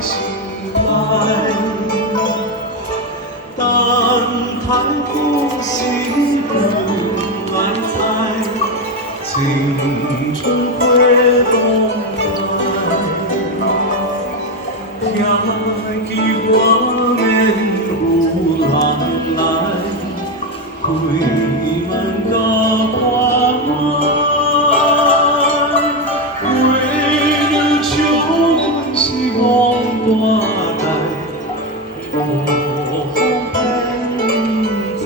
醒来，当太阳西东来采，青春会动态，天气外面有人来，开门到花海，为了秋是望大台，我偏在。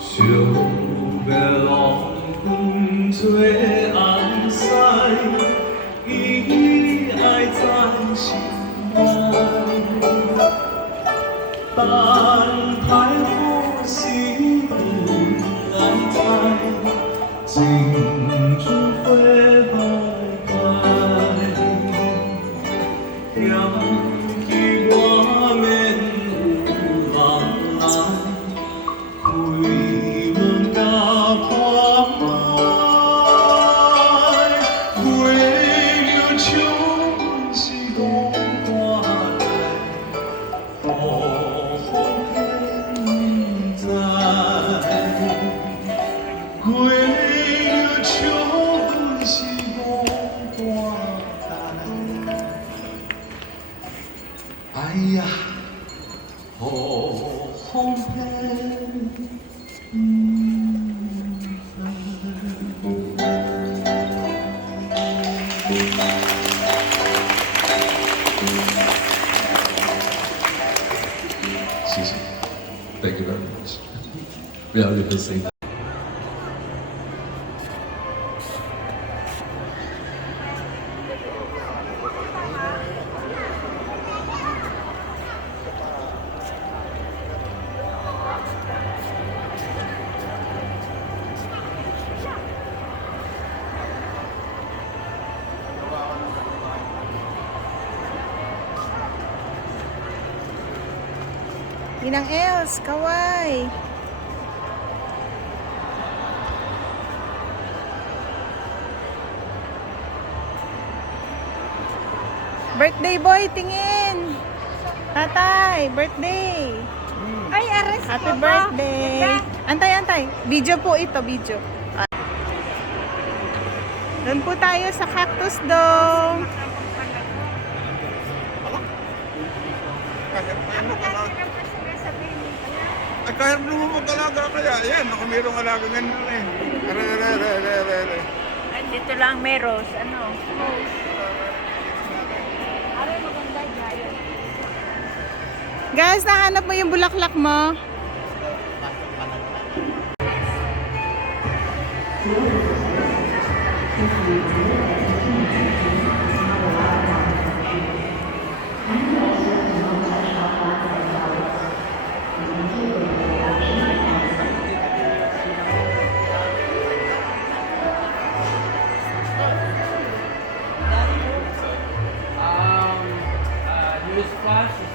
想要浪阮做红丝，伊爱在心内。等待好时分来采，青春花开开。天气外面有人来。开门到花海，为了秋是冬花台，我偏在。为了秋是冬花台，哎呀，风偏。谢谢 ，Thank you very much。不要任何声音。Ninang Els, kaway. Birthday boy, tingin. Tatay, birthday. Ay, ares Happy ko ba? birthday. Antay, antay. Video po ito, video. Doon po tayo sa Cactus Dome. Ay, kahit naman mag-alaga kaya, yan, mayroong alaga ganun eh. Ay, dito lang may rose. Ano? Aray, maganda dyan. Guys, nahanap mo yung bulaklak mo? US Flash is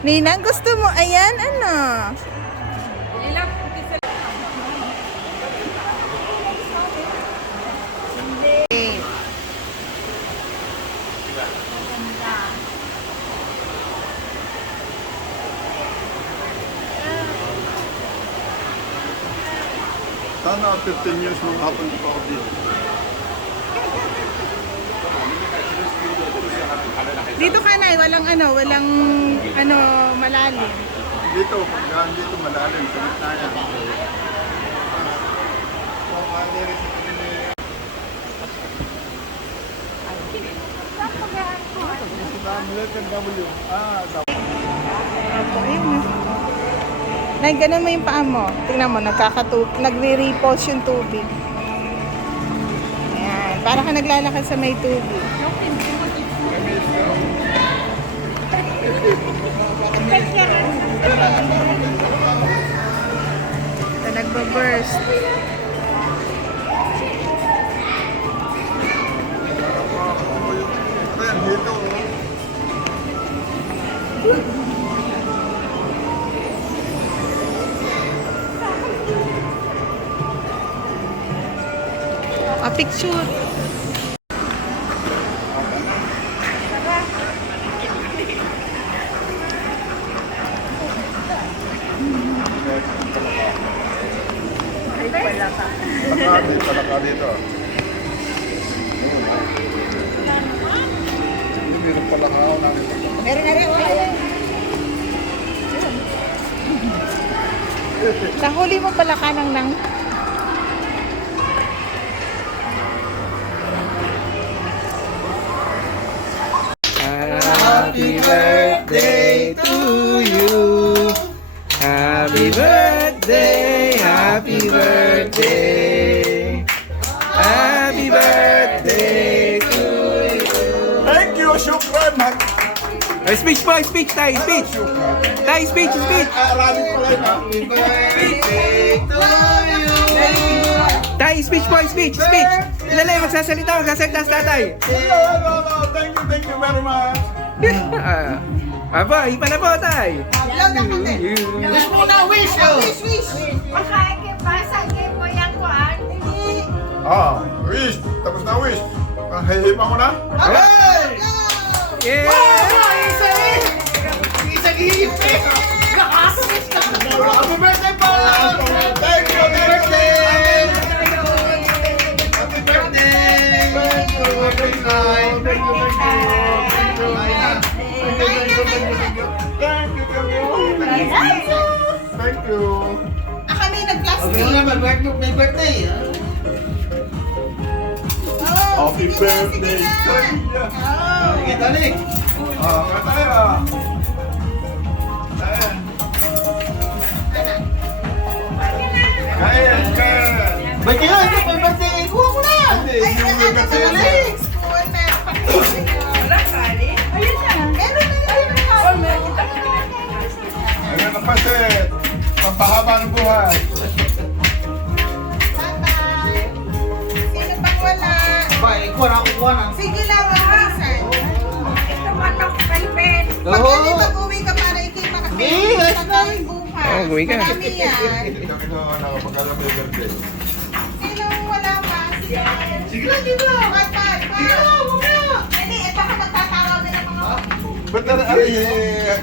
Nina, gusto mo? Ayan, ano? Okay. Sana 15 years makakapunta pa ako dito. Dito ka na, walang malalim. Dito, pagkaan dito malalim, sa gitna yan. Opo, ayun. Nay, ganun mo yung paa mo. Tingnan mo, nagre-repulse yung tubig. Ayan, para ka naglalakad sa may tubig. Ito, nagbaburst. Ayan, dito. A picture. Palaka dito. Meron palaka ako namin. Meron na rin. Nahuli mo pala ka nang Happy birthday to you. Happy birthday, happy birthday. Happy birthday to you. Thank you, shukran. Speech po, speech, tayo, speech. Tayo, speech, speech. Maraming pala yun, ha? Happy birthday to you. Tayo, speech po, speech, speech. Ilalay, magsasalita sa tatay. Hello, thank you very much. Aba, ipa na po, tay. Wish mo na, wish! Wish! Basa, game mo yan ko, Hindi. Wish. Tapos na wish. Hihipa mo na? Yeah! Happy birthday po! Thank you, birthday! Happy birthday! Thank you, happy night! Thank you, thank you! Thank you! kami nag-plastic. May birthday. Happy birthday! Sige, dali. Kaya tayo! Kaya! Ba't yun? May birthday. Kuha mo na. Hindi, yung may birthday ulit. Ayun na. Meron na. Ayun ang pasit. Pampahaba ng buhay. Bye-bye. Sino pang wala? Kuha na. Sige lang, mag-resign. Ito manok kay Ben. Pag-uwi, pag-uwi ka para ikay makakita buhay. Oo, uwi ka. Marami yan. Ito nakapag-alam yung birthday. Sino wala pa? Sige lang, dito lang. Bye-bye. Hindi, baka magtatawagin ang mga... Ba't na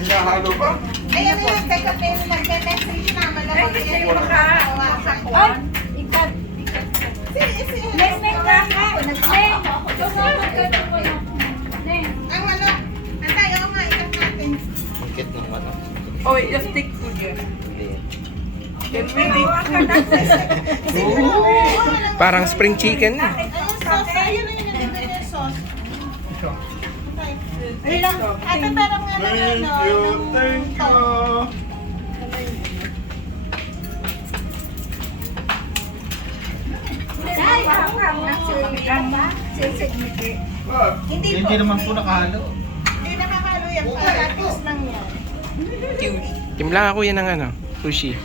hinahalo pa? Ayan na yan, teka, pero nagme-message na. Ay, kasi makasakuan. Ikat. Neng, kaka. Neng. Susunod ka na mo yung... Neng. Ang ano? Antay, ako nga, ikat natin. Bakit naman? Oh, yung stick food yun. Parang spring chicken. Ayun, sauce. Ayun na yung nilagay yung sauce. Ayun lang. Ate, parang ano, Thank you, thank you. Hindi naman po nakahalo. Hindi nakakalo yan. Practice lang yan. Timla ako yan ng ano, sushi.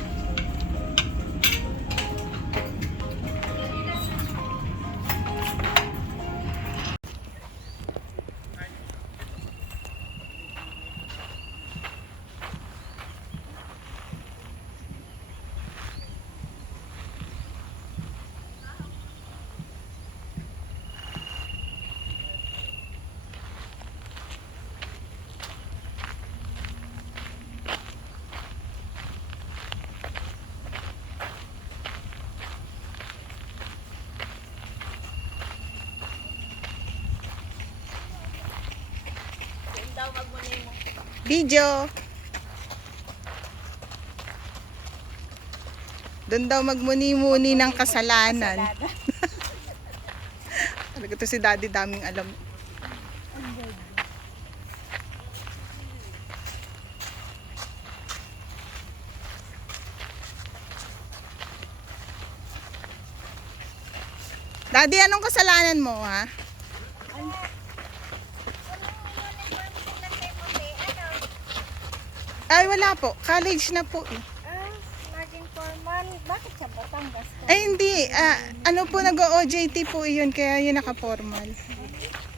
Video. Doon daw magmuni-muni ng kasalanan. Talaga to si Daddy, daming alam. Daddy, anong kasalanan mo, ha? Ay, wala po. College na po eh. Naging formal. Bakit sa Batangas? Ay, hindi. Ano po, nag-OJT po yun, kaya yun naka-formal.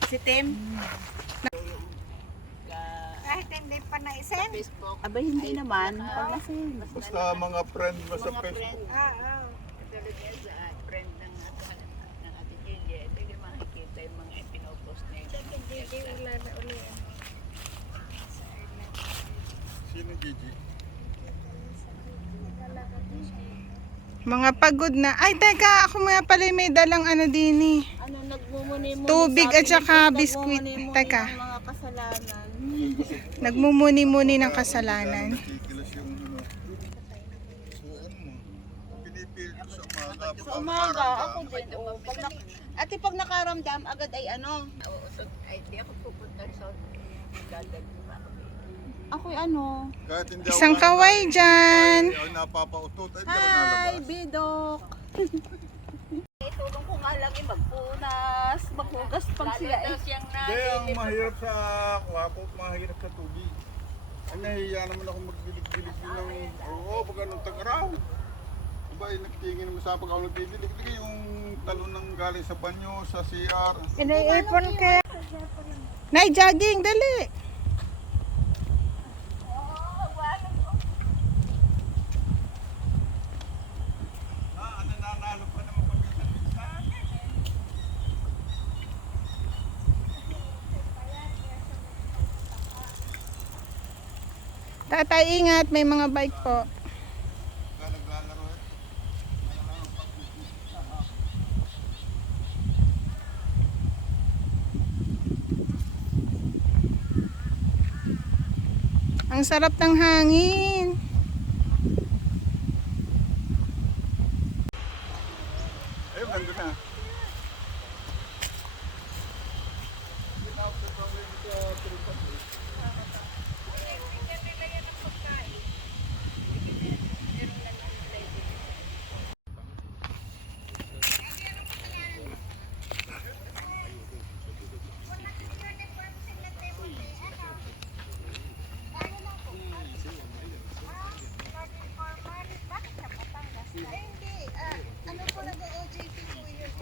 Si Tim? Kahit hindi pa na-send? Abay, hindi naman. Pag nasa Basta mga friend mo sa Facebook. tulad niya sa friend ng Ate Gigi, hindi makikita yung mga ipinopost na yun. Wala na uli. Sino Gigi? Mga pagod na. Ay, teka, ako nga pala may dalang ano din eh. Ano, nagmumuni-muni Tubig sa at saka Pilipinas, biskwit. nagmumuni-muni Teka. ng mga kasalanan. Nagmumuni-muni ng kasalanan. Kikilas yung ano. Suon mo. Pinipilit ko sa umaga. Sa umaga, ako din. Oh, ate, pag nakaramdam, agad ay ano? Oo, so, ay, di ako pupunta sa dadag. Ako'y ano? Kahit hindi Isang ako kaway dyan. Ay, napapautot. Ay, di ako Hi, nalabas. Bidok! Itulong ko nga lang magpunas, maghugas pag sila eh. Hindi, ang mahirap sa kwapo, mahirap sa tubig. Ay, nahihiya naman ako magbilig-bilig din ng, oo, pag anong tag-araw. Diba, nagtingin mo sa pag ako nagbibilig, yung talon ng galing sa banyo, sa CR. Iniipon kaya. Nay, jogging, dali. Nananalo pa naman pagkasabi. Tatay, ingat. May mga bike po. Naglalaro eh. Ang sarap ng hangin. Ayun, nandun na.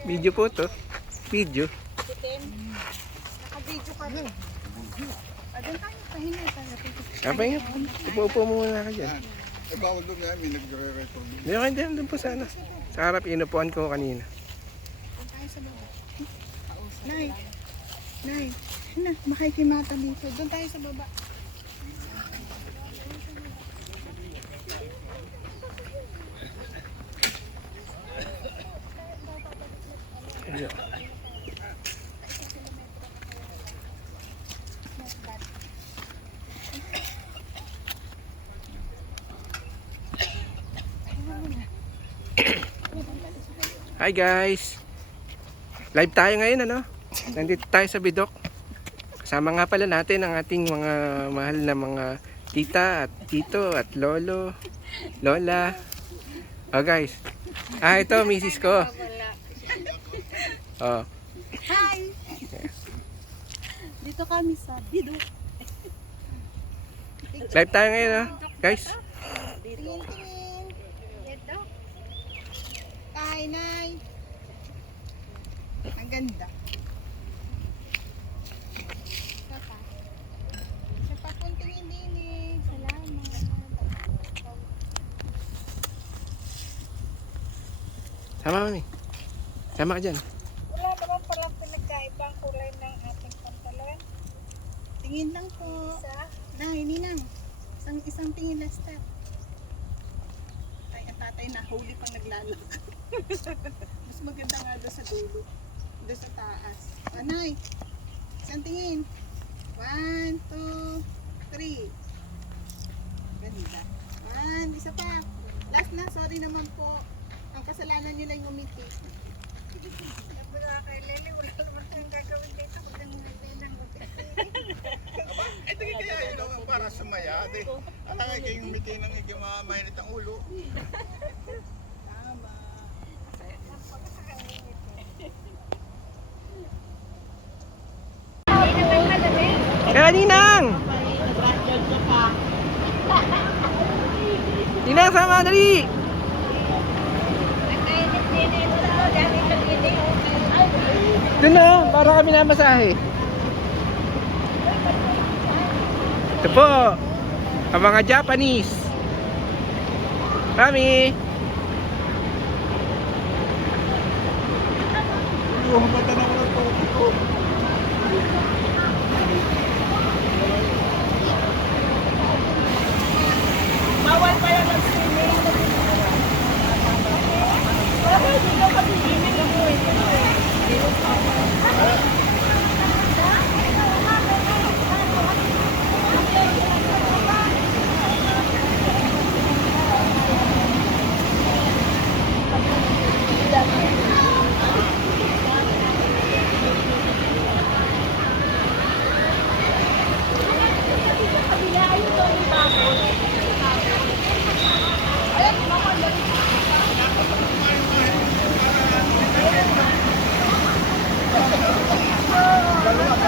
Video po to. Video. Naka-video ka rin. Doon tayo, pahinga tayo. Kapay nga. Upo-upo muna ka dyan. Eh, bawal doon nga, may nagre-record. Hindi okay din. Doon po sana. Sa harap, inupuan ko kanina. Doon tayo sa baba. Nay. Nay. Na, makikimata dito. Doon tayo sa baba. Hi guys! Live tayo ngayon ano? Nandito tayo sa Bidok. Kasama nga pala natin ang ating mga mahal na mga tita at tito at lolo, lola. Oh guys. Ito misis ko. Oh. Hi! Dito kami sa Bidok. Live tayo ngayon ah, guys. Tingin. Tay, nay. Ang ganda. Sa papuntingin din eh. Salamat. Sama mami. Sama ka dyan. Wala naman palang pinagkaibang kulay ng ating pantalon. Tingin lang po. Nay, ninang. Isang tingin last step. Ay, ang tatay na huli pang naglalakad. Mas maganda nga doon sa dulo. Doon sa taas. Nay, isang tingin. 1, 2, 3. Ganda. 1, isa pa. Last na, sorry naman po. Ang kasalanan nyo lang umiti. Wala kay Lele, wala naman tayong gagawin dito. Huwag nang ngiti ng ngiti. Ay, tingin kaya yun naman para sumaya. Alam nga kayong umiti ng mainit ang ulo. Tama. Kaya Ninang! Ninang, sama dali! Doon na, para kami namasahe. Ito po, ang mga Japanese. Kami. Humata na ko ng topi ko. Bawal pa yan ang swimming. Dito kami Dalawa